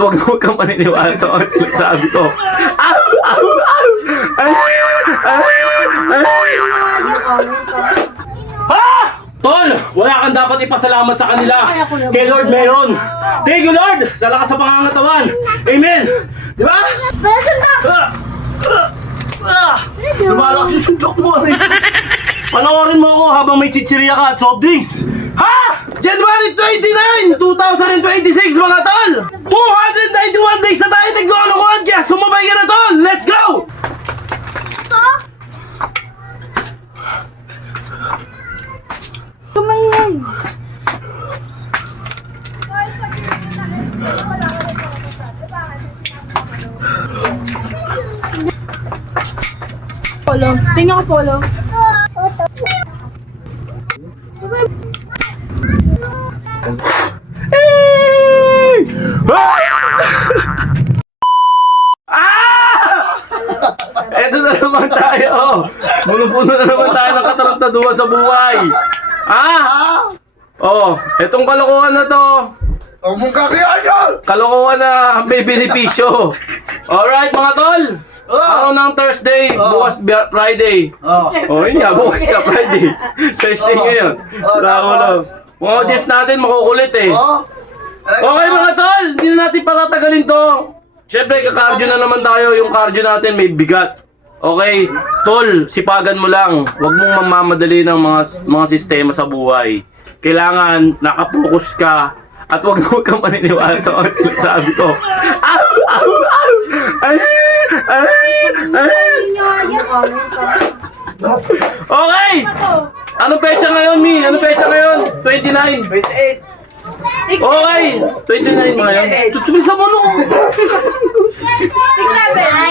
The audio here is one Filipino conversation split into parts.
Huwag kang maniniwala sa mga sinasabi ko. Ow! Ow! Ow! Ay! Tol! Wala kang dapat ipasalamat sa kanila. Kay Lord meron. Thank you, Lord! Sa lakas sa pangangatawan. Amen! Di ba? Lumalakas yung suntok mo. Panoorin mo ako habang may chichirya ka at soft drinks. Ha? January 29, 2026 mga tol! 291 days na tayo nag-olokohan kaya sumabay ka na tol! Let's go! Kumayan. Polo. Tingnan ko polo. Eto na naman tayo! Puno-puno na naman tayo ng kataruntaduhan sa buhay! Etong kalokohan na to! Huwag mong kakiyaan yun! Kalokohan na may benepisyo! Alright mga tol! Araw ng Thursday, bukas Friday. Yun nga, bukas na Friday. Thursday ngayon. Salamat. Mga audience natin makukulit eh. Okay mga tol, hindi na natin patatagalin to. Siyempre, kakardio na naman tayo. Yung cardio natin may bigat. Okay, tol, sipagan mo lang. Huwag mong mamamadali ng mga sistema sa buhay. Kailangan nakapokus ka at huwag kang maniniwala sa mga sinasabi ko. Ow! Ow! Ow! Okay! Anong pecha ngayon, Mi? Anong pecha ngayon? 29? 28! Okay! 29 mga yan. Tutulisan mo no!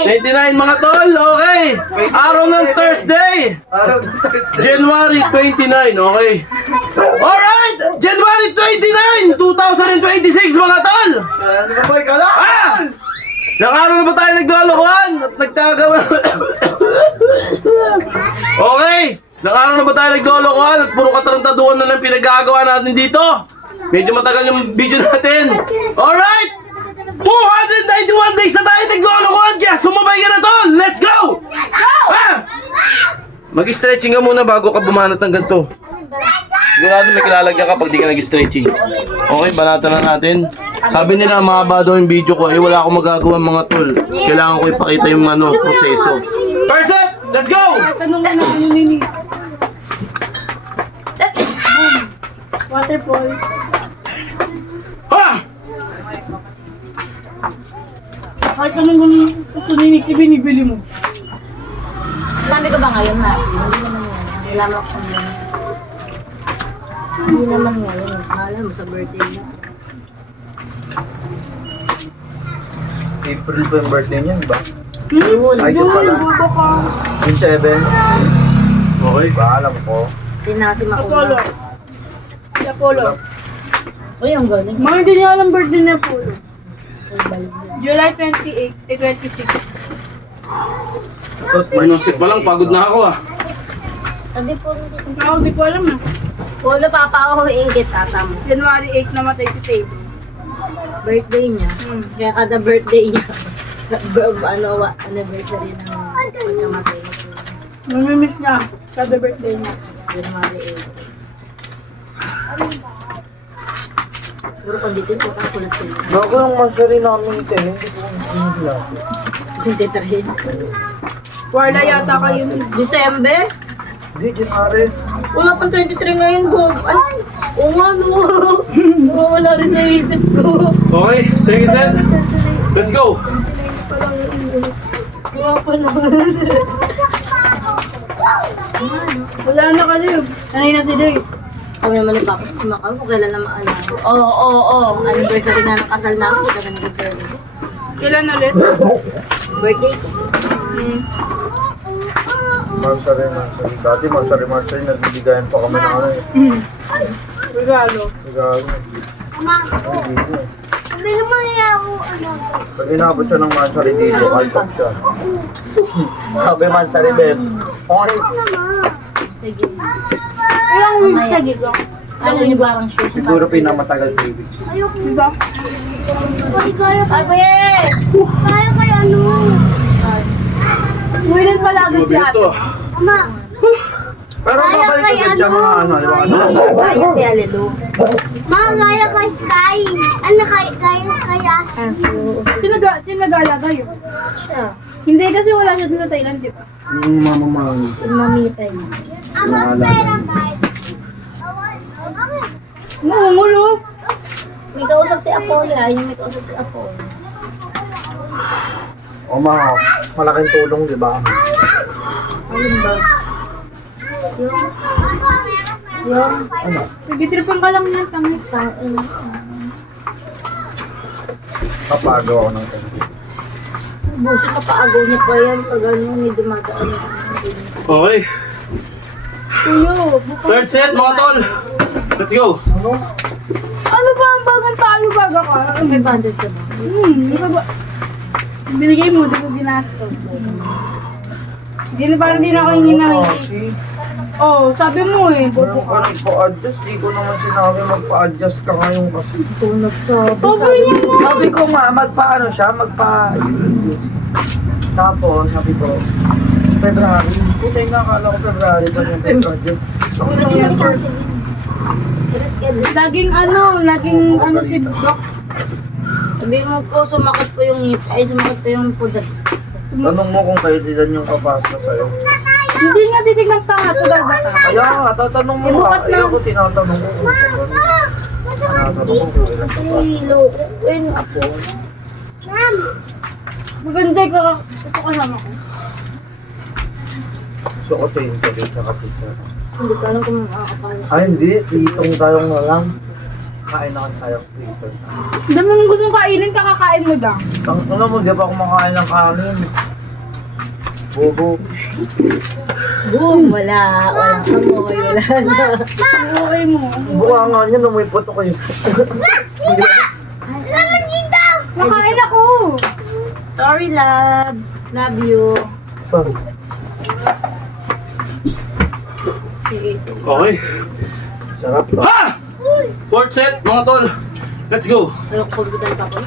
29 mga tol, okay! Araw ng Thursday! Araw ng Thursday! January 29, okay? Alright! January 29, 2026 mga tol! Ano ba boy? Kala! Ilang araw na ba tayo nagdolokohan at nagtagawa? Okay! Ilang araw na ba tayo nagdolokohan at puro katarantaduhan na lang pinagagawa natin dito? Medyo matagal yung video natin. Alright! 291 days na tayo nagdolokohan kaya sumabay ka na tol! Let's go! Mag-stretching ka muna bago ka bumanat ng ganito. Sigurado may kilalagyan ka pag di ka nag-stretching. Okay, banatan na natin. Sabi nila mahaba daw yung video ko, wala akong magagawa mga tol. Kailangan ko ipakita yung proseso. First set, let's go! Tanong ka na ano nini. Waterfall. Ha! Kahit anong gusto ninig si binibili mo. Sabi ko ba ngayon, Masi? Hindi naman yan. Nilamak ko naman. Hindi naman ngayon. Alam mo sa birthday niya. April pa yung birthday niya, ba? Yun. Ay, yun pala. Buto ka. Yung 7. Okay. Ba, alam ko. Sinasi Apollo. mauna. Si Apollo. Uy, ang galing. Mga hindi niya alam birthday ni Apollo. July 28, 26. Minusik pa lang, pagod na ako Sabi po, Ang tawag di ko alam na. Polo, papahuhin kita, tama. January 8 namatay si Table. Birthday niya. Kaya kada birthday niya, anniversary ng pagkamatay niya. Namimiss niya kada birthday niya. January 8. Puro panditin ko ka kulat ko. Bago yung mansari namin ito, hindi ko hindi. Hindi tarhin. Warla yata kayo nun. December? Hindi, January. Wala pang 23 ngayon, Bob. Ay, oo nga, no. Wala rin sa isip ko. Okay, second set. Let's go! Wala pa naman. Wala na ka Dave. Sanay na si Dave. Kami naman ni Papa kumakaw kung kailan na maalala. Oo. Anniversary na ng kasal namin. Kita ka nag-observe. Kailan ulit? Birthday ko. Mansari. Dati mansari, nagbibigayan pa kami ng ano eh. Regalo. Regalo. Ay, dito eh. Hindi naman niya ako Pag inabot siya ng mansari dito, kalkap siya. Sabi mansari, Beb. Okay. Sige. Ilang weeks ka dito? Ano yung parang shoes? Siguro pinamatagal 3 weeks. Diba? Ay, kuya! Kaya kay ano? William pala agad si ate. Mama. Pero babalik agad siya mga ano, di ba? Kaya si Alelu. Mama, kaya kay Sky. Ano kay Asa? Sinagalaga yun. Siya. Hindi kasi wala siya dun sa Thailand, di ba? Yung mamamang. Mamitay. Ngulo. May kausap si Apollo. Yung may kausap si Apollo. O mga, malaking tulong, di ba? Alin ba? Yung Ano? Nagtitripan ka lang yan, tamis. Kapagawa ko ng tubig. busi ka paagaw niya pa yan pag ano, may dumadaan na. Okay. Kuyo, Third set, mga tol. Let's go. ano ba ang bagang tayo baga ka? May banded ka ba? Ano ba? Binigay mo, di ko ginastos. Hindi na parang di na ako hingi na hingi. Kasi, Oh, sabi mo eh. yung ka nagpa-adjust, di ko naman sinabi magpa-adjust ka ngayon kasi. Ito nagsabi. Sabi niya mo. Sabi ko nga, magpa-ano siya, magpa-schedule. Tapos, sabi ko, February. Puta nga, akala ko February pa yung adjust. Ako Pwede lang mo yan. i-cancel yun. Reschedule. Laging ano si Doc. Sabi mo po, sumakit po yung hip. Ay, sumakit po yung pudat. Tanong mo kung kailan yung kapasta sa'yo. Hindi nga titignan pa nga, tugal ba ka? Kaya nga, tatanong mo Bukas ka. na. Ako tinatanong ko. Tinatanong ko kung kailan kapasta. Ay, loko. Ayun nga po. Maganda ka, ito kasama ko. So, ko yung sabi sa kapita. Hindi ko alam kung makakapala. Ay, hindi. Itong tayong na lang. Kain na tayo. Twitter. Ang dami mong gustong kainin, kakakain mo lang. Ano mo, di pa kumakain ng kanin. Bobo. Boom! Wala. Walang amoy. Wala na. Okay mo. Buka nga niya, may puto kayo. Nakain ako. Sorry, love. Love you. Okay. Sarap ba? Ha! Fourth set, mga tol. Let's go. Ayoko pagbitan pa po.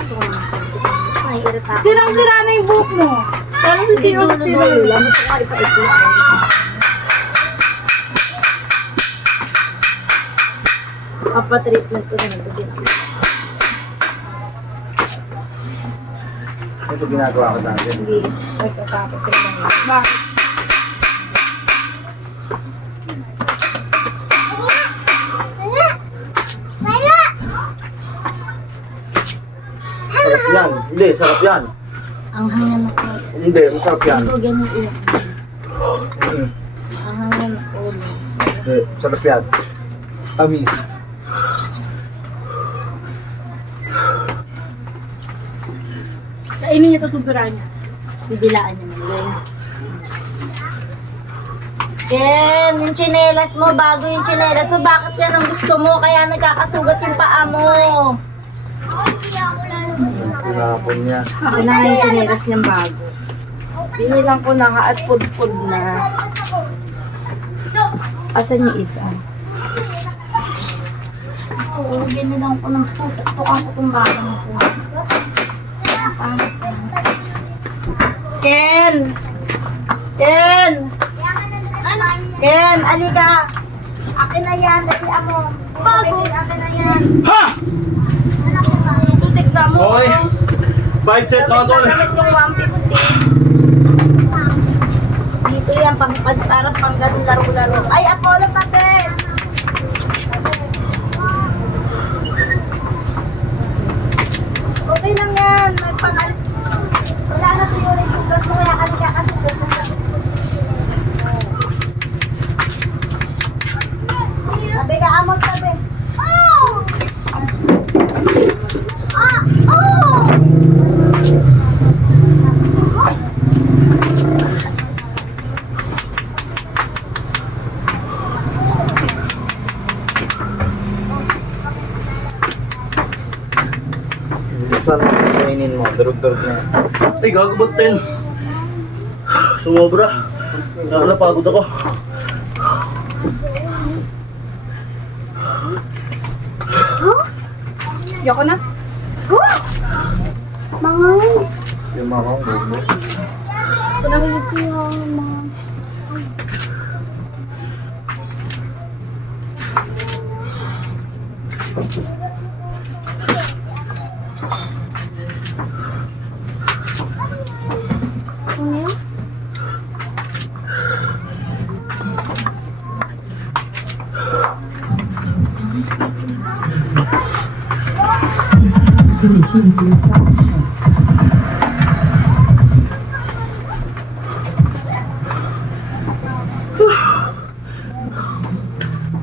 Naiirita ako. Sirang-sira na yung buhok mo. Parang si Siro Hindi sila. ko na ba? Gusto ko ipa-ito. Apa-treatment ko na nagpagin. Ito ginagawa ko dati. Sige. Pagkatapos sa mga. Bakit? Sarap yan. Hindi, sarap yan. Ang hangan ako. Hindi, masarap yan. Ito ganyan iyak. Mm. Ang hangan ako. Hindi, sarap yan. Tamis. Kainin niya ito suduran niya. Bidilaan niya man. Ken, yung tsinelas mo, bago yung tsinelas mo, bakit yan ang gusto mo? Kaya nagkakasugat yung paa mo. Tinapon niya. Akin na nga yung tsinelas niyang bago. Binilang ko na nga at pud-pud na. Asan yung isa? Oo, binilang ko ng tutok-tukan ko itong bago ko. Ken! Ken! Ken, alika! Akin na yan, dali mo. Bago! Akin na yan. Ha! Tutik na mo. Okay. Five set, mga tol. Gamit yung 150. Dito yan, parang pang ganun laro-laro. Ay, Apollo, tabi! Okay lang yan, may pangalis mo. Wala na tuyo na yung sugat mo, kaya ka nakakasugat na sa Tabi ka, amot, tabi. Saan mo kainin mo? Durug-durug na yan. Ay, gago ba't 10? Sumobra. Nakakapagod ako. Yoko na. Yung mga gulo. Nakikita yung mga...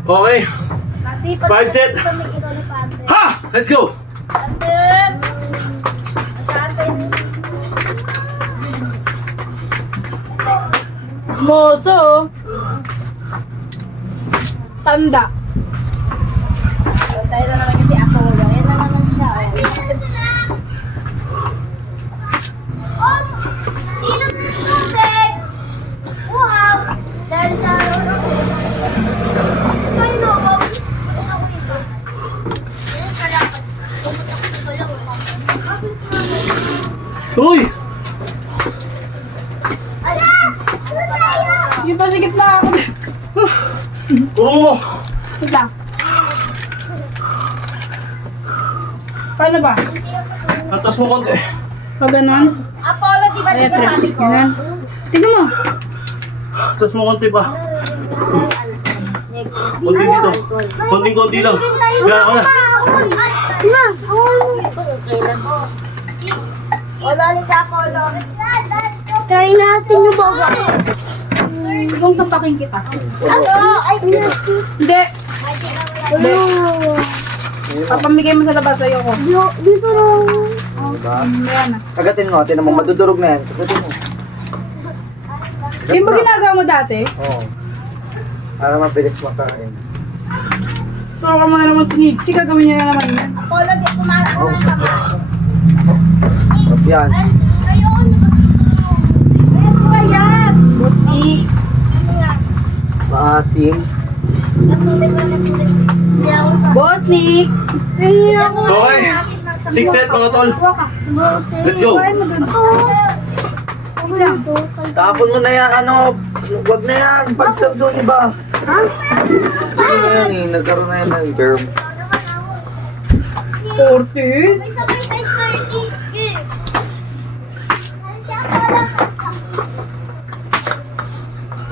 Okay. Nasipat 5 set. sa may ilaw ni Pante. Ha! Let's go! Atin! Atin! Smoso. Tanda. Tayo na naman kasi ako. Yan na naman siya. Inom ng tubig! Uhaw! Dahil sa... Ay, no! Ako ito. Ayun pala. Pumunta ko pala ko. Uy! Ala! Ano tayo? Sige pa, sikip na ako. Tulong mo! Wait lang. Paano ba? Atas mo konti. Pag ganun? Apollo, di ba Ayan, dito tre. sabi ko? Ganun. Tingnan mo. Atas mo konti pa. Konti dito. Konting-konti lang. Yan ako na. Ma! Kailan mo? O, lali ka, Apollo. Try natin yung baga. Kung sapakin kita. Ano? Ay, Hindi. Hindi. Papamigay mo sa labas sa'yo ko. Dito lang. Diba? Ayan na. Kagatin mo, tinan mo, madudurog na yan. Kagatin mo. Yung ba ginagawa mo dati? Oo. Para mabilis makain. Turo ka mga naman si Nixie, gagawin niya na naman yan. Apollo, di pumasok na ang kamay. Sarap yan. Ayoko na Ano ba yan? Busti. Maasim. Hindi ako sa... Boss Nick. Okay. 6 set mga tol. Kuha ka. Let's go. Kuhain mo dun. Sige lang. Tapon mo na yan, ano. Wag na yan. Pagtab doon iba. Ha? Ano na yan eh. Nagkaroon na yan ng germ. 40? May sabay tayo sa ikik. Nandiyan ko lang.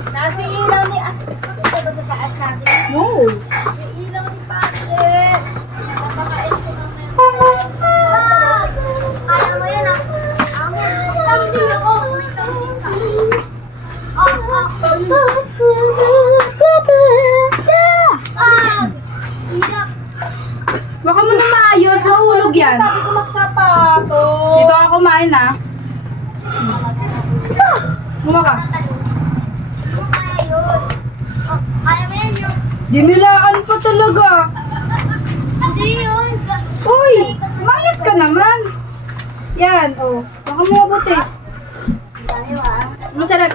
Nasa ilaw ni As... Ito ba sa taas nasa ilaw? No. Yung ilaw ni Pante. Napakain ko Kaya mo yan ah. Tawag din ako. Baka mo na maayos, mahulog yan. Sabi ko magsapato. Dito ako kumain ha. Muma ka. Kaya mo yan yung... Dinilaan pa talaga. Hindi yun. Uy, maayos ka naman. Yan, oh. Baka mo mabuti. Masarap.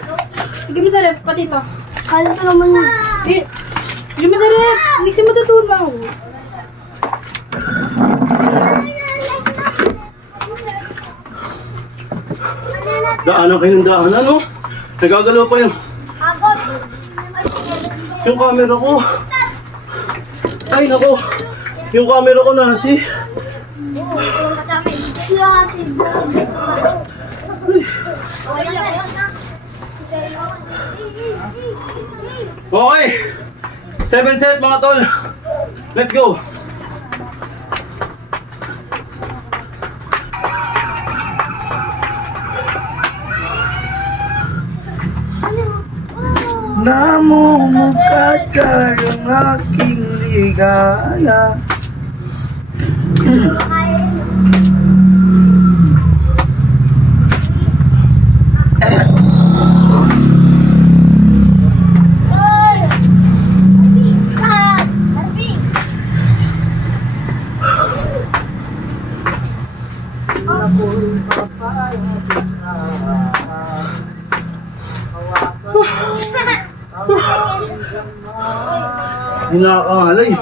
Sige masarap, pati ito. Kaya ko naman yun. Sige masarap. Hindi si matutunaw. Daanan kayo ng daanan, no? Nagagalaw pa yung camera ko. Ay, nako. Yung camera ko nasi. Okay. 7 set mga tol. Let's go. Namumukat ka yung aking ligaya. Hindi nakakangalay.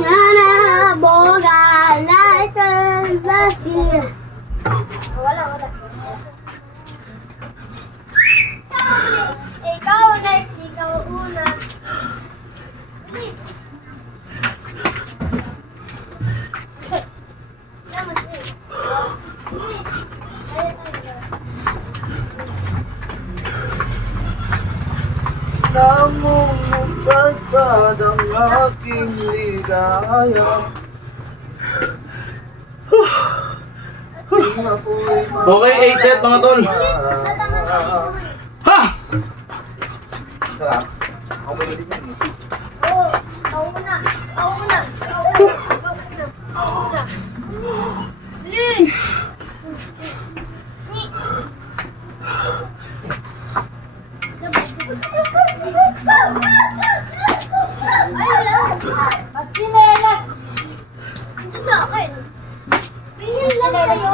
Nana, boga, lighter, basir. Wala. Ikaw next, ikaw una. Bilis. Naman, Namumugad ang aking ligaya. Okay, 8 set mga tol. Ha! Sarap. Ako ba din yan? Ako muna. Bilis. Magsinelas! Ito sa akin. Pingin lang kayo.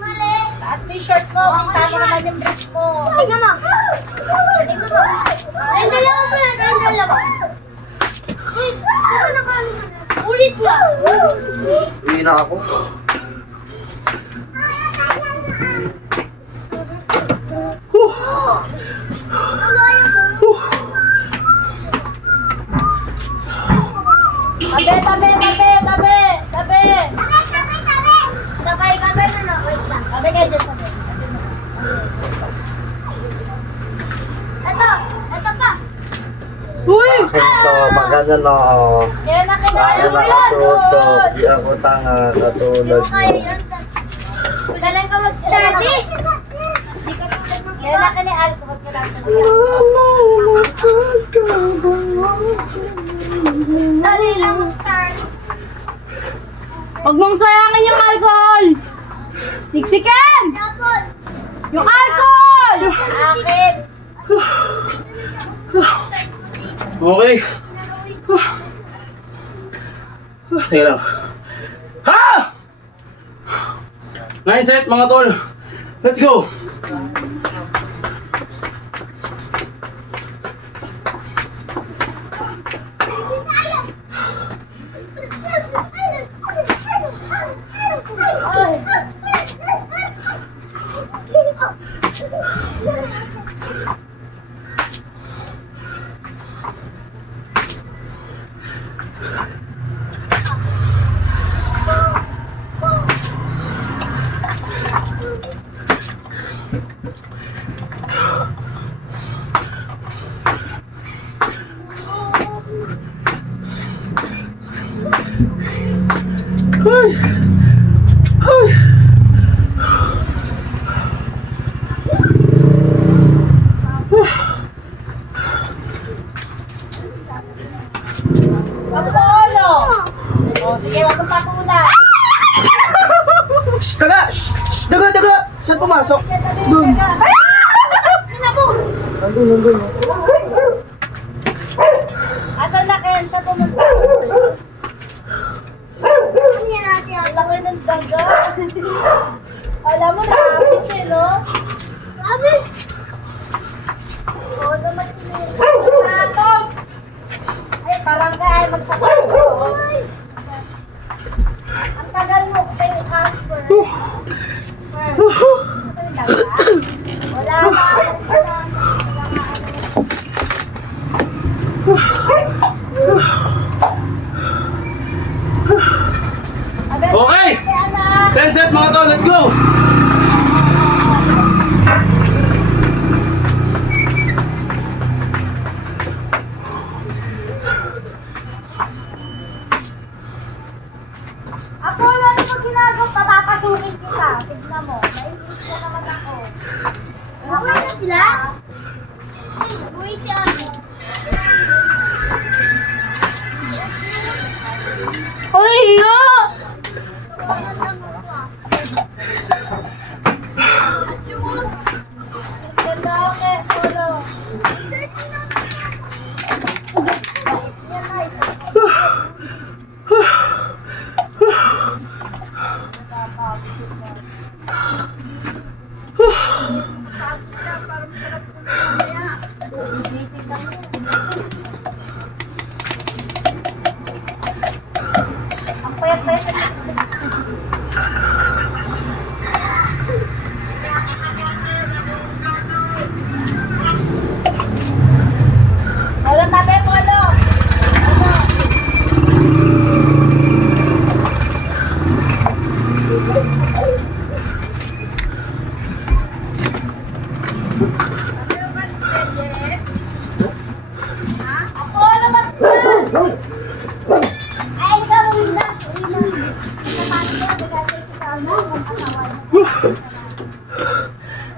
Mali. Taas mo yung short mo. Kita mo naman yung brief mo. Tignan mo. Ay, dalawa mo yan. Ay, dalawa. Wait, ano nakalo mo na? Ulit ba? Uwi na ako. Tabi. Sabay ka ba na? Wait lang. Tabi kayo dyan, tabi. Ito pa. Uy! Akin to, maganda na ako. Kaya na Kaya kinaya nakatuto. Di ako tanga, Hindi katulad mo kaya mo. yun. Galing ka mag-study. Kaya na kinaya alcohol ka lang. Dali lang mag-study. Huwag mong sayangin yung alcohol! Niksikan! Tapos, Yung alcohol! Akin. Okay. Teka lang. Ha! 9 set mga tol. Let's go. Ay. Ay. Pagpolo. O, sige, wag kang patula. Shh, daga! Shh, shh, daga! Saan pumasok? Doon. Nandun. Asan na Ken? Sa pumunta? ano yan natin? Ang laki ng daga. Alam mo, nakapit eh, no? Sabi, Oo naman sinatong. Ay, parang kaya magsakot. Ang tagal mo kay Casper. Wala pa. Okay. 10 set mga tol. Let's go. Ako, ano mo ginagawa? Papapasukin kita. Tignan mo. Nainis na naman ako. okay na sila? Uy, siya. Uy, iyo! Ganda ako kay Polo.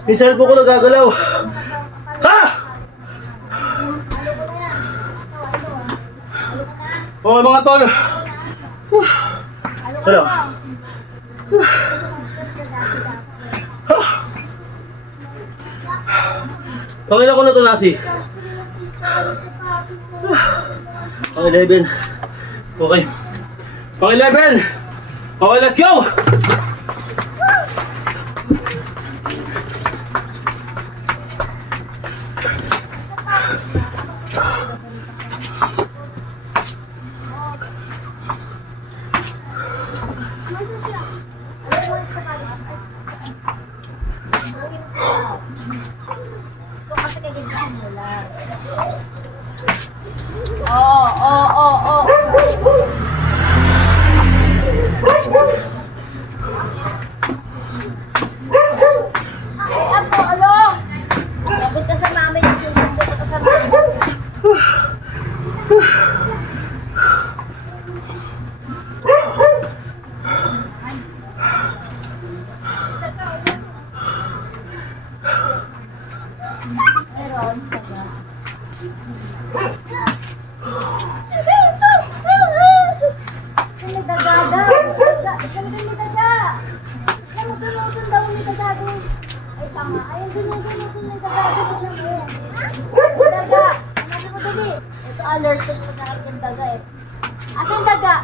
Yung cellphone ko nagagalaw. Ha? Okay mga tol. Ano? Pangilan ko na to, Nasi. Pang 11. Okay. Pang 11. Okay, let's go! Alertos na tarap yung daga eh. Asa yung daga?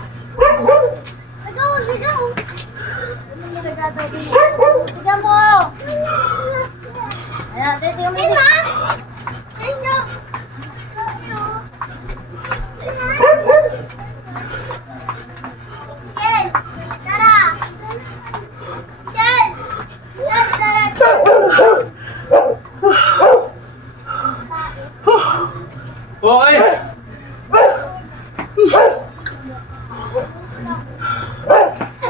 Ligaw! Ligaw! Ano yung daga daw din eh? Tignan mo! Ayan, tignan mo yun. Sige! Tara! Sige! Okay.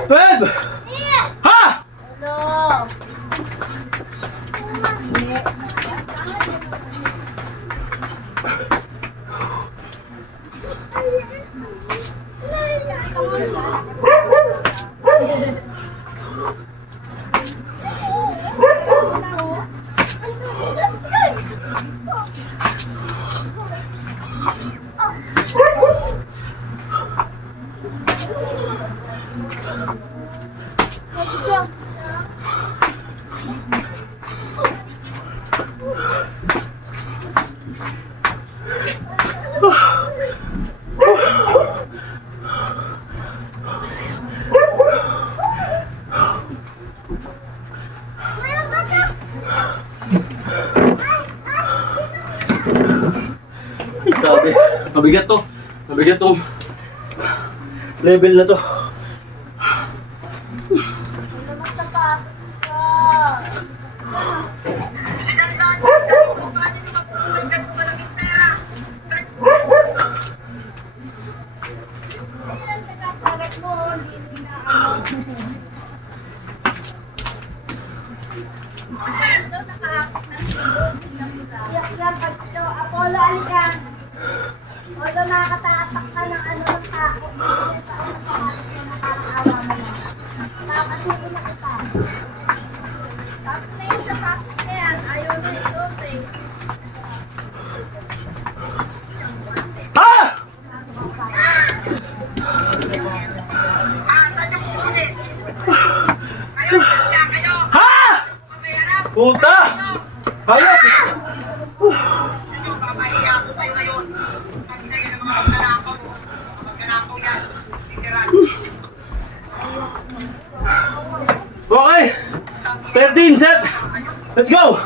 Twelve! Ha? Hello! Sabi, mabigat to. Mabigat tong level na to. Apollo, alika. Apollo, nakakatapak ka ng ano ng tako. Nakakaawa mo na. Nakakasuko na kita. Tapos na yun sa tapos na yan. Ayaw na ito, eh. Ha? Ha? Puta! Hayop! Okay! 13 set! Let's go!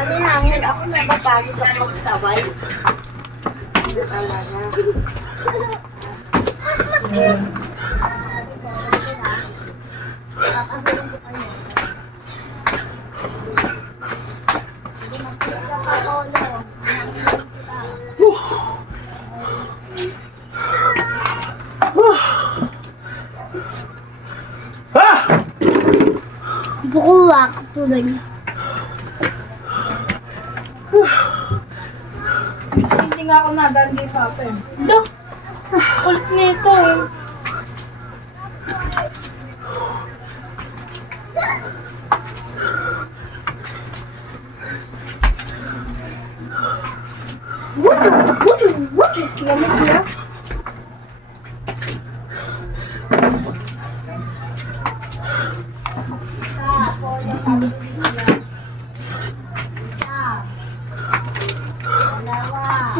Kami hangin, ako nababagi sa pagsabay. Hindi talaga. Ha? tubig. Kasi hindi nga ako nadaan kay Papa eh. Ito. Kulit nito. Lamig niya.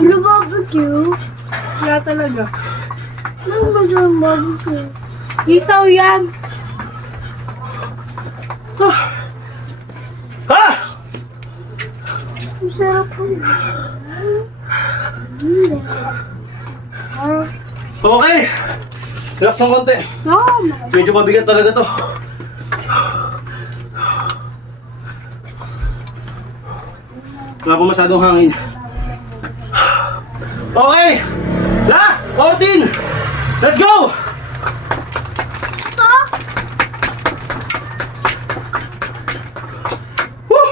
Ano barbecue? Wala talaga. Ano ba yung barbecue? Isaw yan. Ha! Ang sarap po. Hindi. Okay! Relax ng konti. No, Medyo mabigat talaga to. Wala pa masyadong hangin. Okay! Last! 14! Let's go! Woo!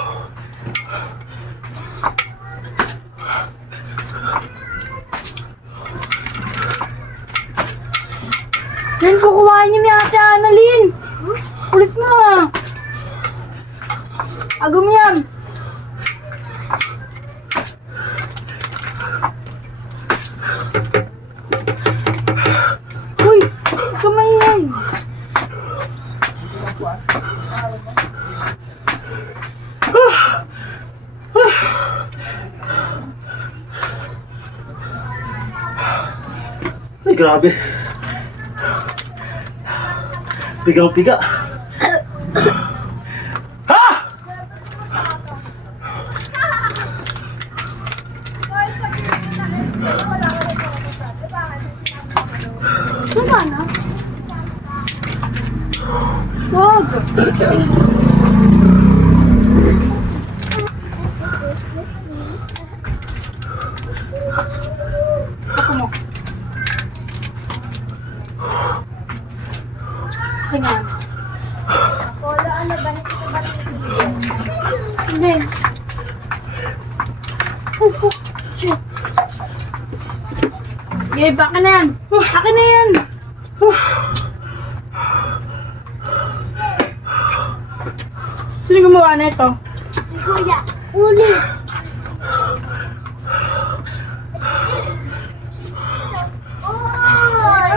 yan, kukuha niyo ni Ate Annalyn. Kulit mo ah. Agum yan. Uy, kamay yan. Ay, grabe. Pigang-piga. Ha! Saan na? Wag. Ako mo. Sige. Polo, ano ba? Hindi. Gabe, akin na yan. Akin na yan. Sino gumawa na ito? Kuya, uli. Oy!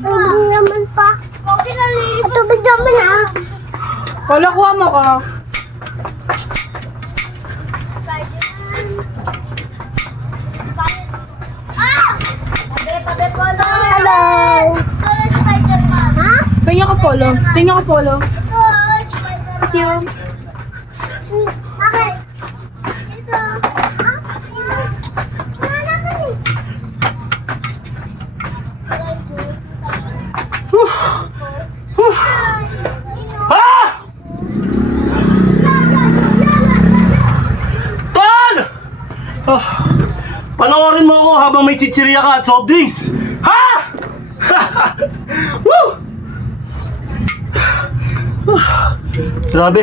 Ang naman pa. Okay na lilit. Tubig naman ah. Wala, kuha mo ko. Hello! Spider-Man. Ha? Tingnan ko polo. Tingnan ko polo. Ito, Spider-Man. Thank you. Bakit? Ito. Ha? Wala naman eh. Ha! Ton! Ah, panoorin mo ako habang may chichirya ka at soft drinks. Ha? Woo! Grabe.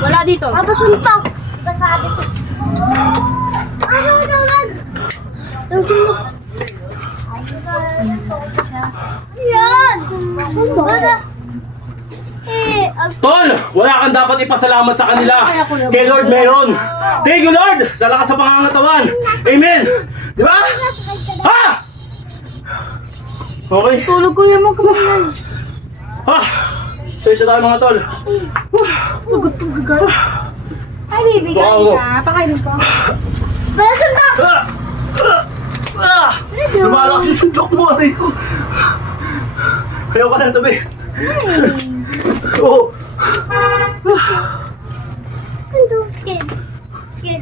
Wala dito. Tapos suntok. Diba sabi ko? Ano naman? Yan! Wala. Tol, wala kang dapat ipasalamat sa kanila. Kay Lord meron. Thank you, Lord, sa lakas sa pangangatawan. Amen. Di ba? Ha? Okay. Tulog ko yan mo kumain. Ha? Sensya tayo mga tol. Ay, baby, Wow. kain ka. Pakainin ko. Pero suntok! Lumalakas yung sundok mo, aray ko. Ayaw ka na tabi. Oo. Ando, skin. Skin.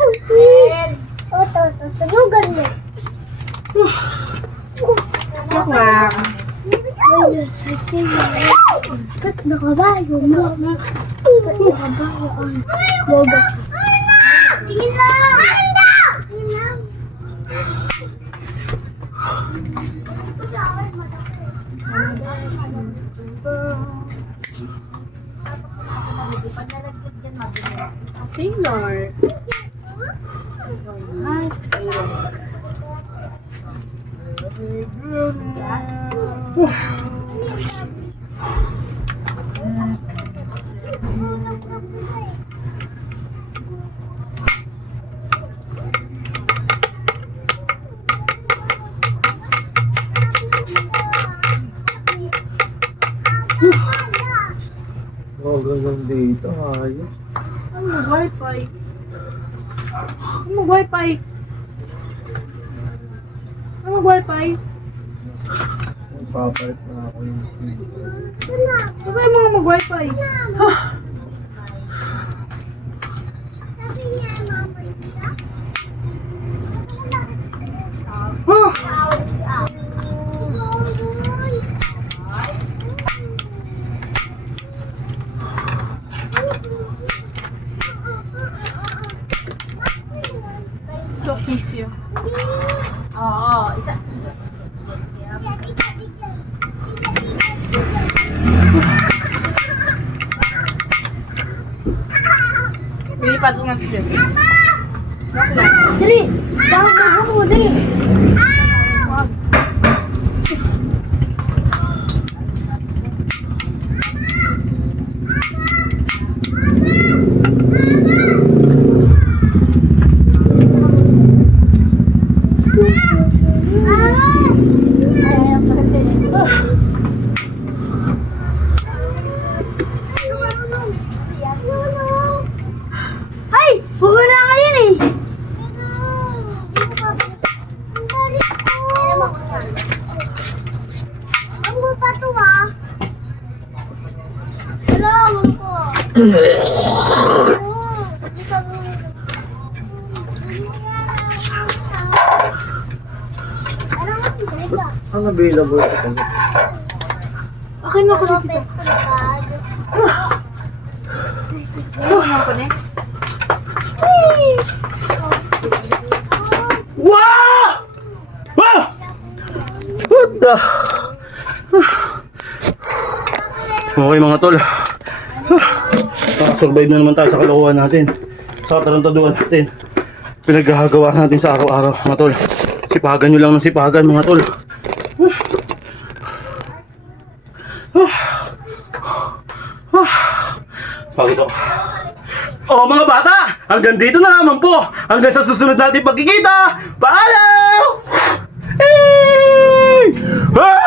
Skin. Oto, sunugan mo. Wow. Nakabayo mo. Nakabayo ang logo. Tingin lang! Tingin lang! Taylor. Oh, ganun dito. Ayos. Ano mag-wifi? Ano mag-wifi? Ano mag-wifi? Papalit na ako yung TV. Ano ba yung mga mag-wifi? So cute you. Oo, isa. Lilipat ng strip. Dali! Tawag mo, dali! Ay! Huwag na kayo eh! Ang mo pa to ah! Salamat po! Ang available ito. Akin na ko dito. Ano ako na? Wow! Wow! What the? Okay mga tol. Nakasurvive na naman tayo sa kalokohan natin. Sa katarantaduhan natin. Pinaghahagawa natin sa araw-araw mga tol. Sipagan nyo lang ng sipagan mga tol. Pagod ako. Oh mga bata, hanggang dito na naman po. Hanggang sa susunod natin pagkikita. Paalam! Hey! Ah!